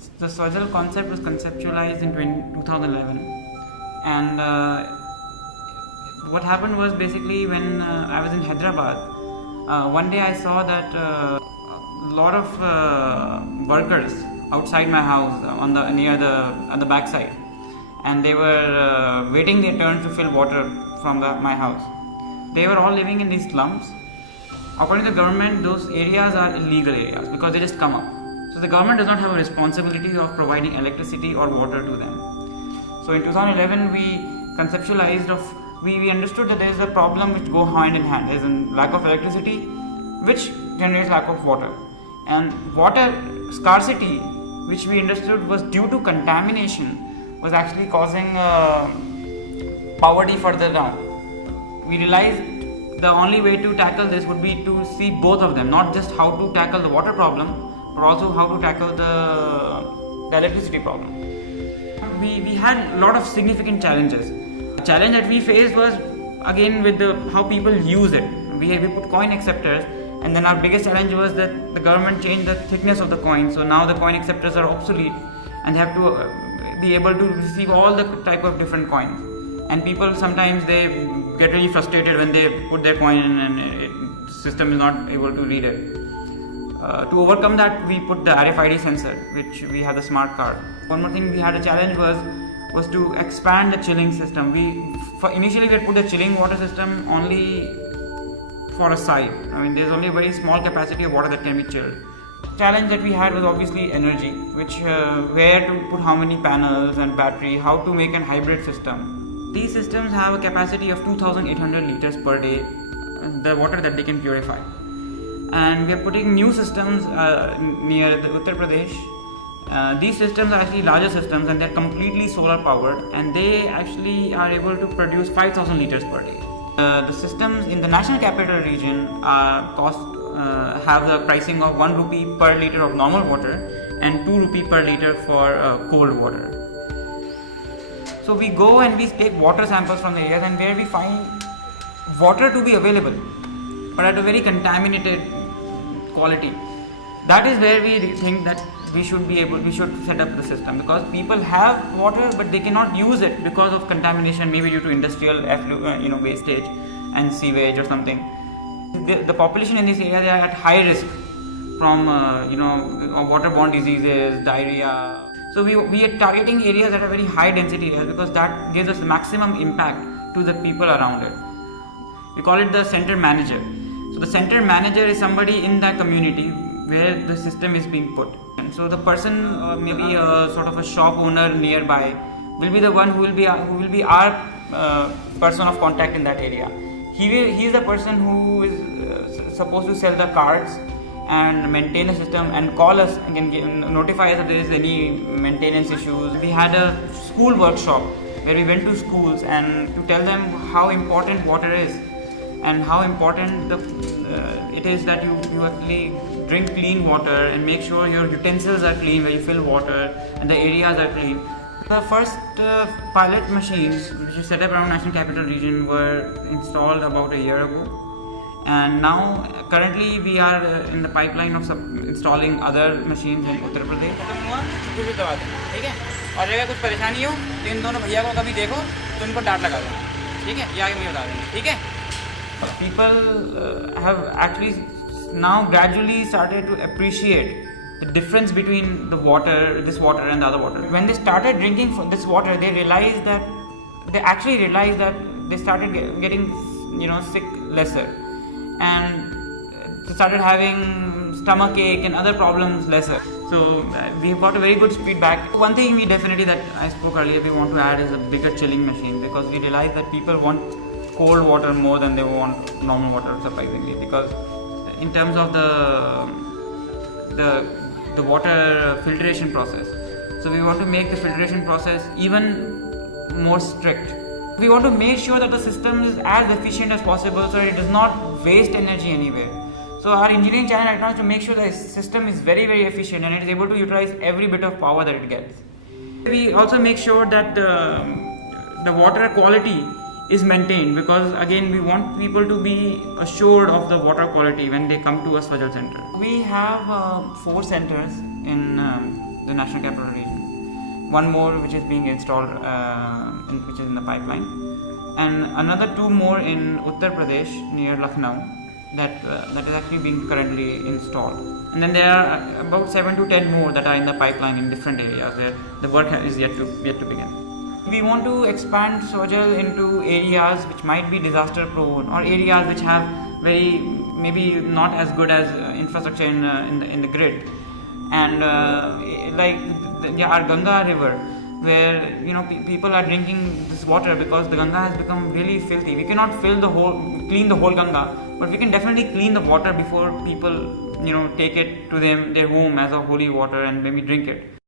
The Swajal concept was conceptualized in 2011, and what happened was basically when I was in Hyderabad, one day I saw that a lot of workers outside my house on the back side, and they were waiting their turn to fill water from my house. They were all living in these slums. According to the government, those areas are illegal areas because they just come up. So the government does not have a responsibility of providing electricity or water to them. So in 2011, we conceptualized we understood that there is a problem which go hand in hand. There is a lack of electricity, which generates lack of water, and water scarcity, which we understood was due to contamination, was actually causing poverty further down. We realized the only way to tackle this would be to see both of them, not just how to tackle the water problem, but also how to tackle the electricity problem. We had a lot of significant challenges. The challenge that we faced was again with how people use it. We put coin acceptors, and then our biggest challenge was that the government changed the thickness of the coin. So now the coin acceptors are obsolete, and they have to be able to receive all the type of different coins. And people sometimes they get really frustrated when they put their coin in and the system is not able to read it. To overcome that, we put the RFID sensor, which we have the smart card. One more thing we had a challenge was to expand the chilling system. Initially we had put the chilling water system only for a site. I mean, there's only a very small capacity of water that can be chilled. Challenge that we had was obviously energy, which where to put how many panels and battery, how to make a hybrid system. These systems have a capacity of 2,800 liters per day, the water that they can purify. And we are putting new systems near Uttar Pradesh. These systems are actually larger systems, and they are completely solar powered, and they actually are able to produce 5,000 liters per day. The systems in the national capital region have the pricing of 1 rupee per liter of normal water and 2 rupee per liter for cold water. So we go and we take water samples from the areas, and where we find water to be available, but at a very contaminated quality. That is where we think that we should set up the system, because people have water but they cannot use it because of contamination, maybe due to industrial wastage and sewage or something. The population in this area, they are at high risk from waterborne diseases, diarrhea. So we are targeting areas that are very high density areas, because that gives us maximum impact to the people around it. We call it the center manager. So the center manager is somebody in that community where the system is being put. And so the person, maybe a sort of a shop owner nearby, will be the one who will be our person of contact in that area. He is the person who is supposed to sell the cards and maintain the system and call us and notify us if there is any maintenance issues. We had a school workshop where we went to schools and to tell them how important water is, and how important it is that you actually drink clean water and make sure your utensils are clean where you fill water and the areas are clean. The first pilot machines which we set up around National Capital Region were installed about a year ago, and now currently we are in the pipeline of installing other machines in Uttar Pradesh. ठीक है, और अगर कुछ परेशानी हो तो इन दोनों भैया को कभी देखो तो इनको डांट लगा दो, ठीक है, ये आगे मुझे बता देंगे, ठीक है. People have actually now gradually started to appreciate the difference between this water and the other water. When they started drinking this water, they actually realized that they started getting sick lesser, and they started having stomach ache and other problems lesser. So we've got a very good feedback. One thing that I spoke earlier, we want to add is a bigger chilling machine, because we realize that people want cold water more than they want normal water, surprisingly, because in terms of the water filtration process, so we want to make the filtration process even more strict. We want to make sure that the system is as efficient as possible, so it does not waste energy anywhere. So our engineering challenge right now is to make sure that the system is very, very efficient and it is able to utilize every bit of power that it gets. We also make sure that the water quality is maintained, because again we want people to be assured of the water quality when they come to a Swajal center. We have 4 centers in the National Capital Region. One more which is being installed, which is in the pipeline, and another 2 more in Uttar Pradesh near Lucknow that is actually being currently installed. And then there are about 7 to 10 more that are in the pipeline in different areas where the work is yet to begin. We want to expand Swajal into areas which might be disaster prone, or areas which have very maybe not as good as infrastructure in the grid, and our Ganga river, where people are drinking this water because the Ganga has become really filthy. We cannot clean the whole Ganga, but we can definitely clean the water before people take it to their home as a holy water and maybe drink it.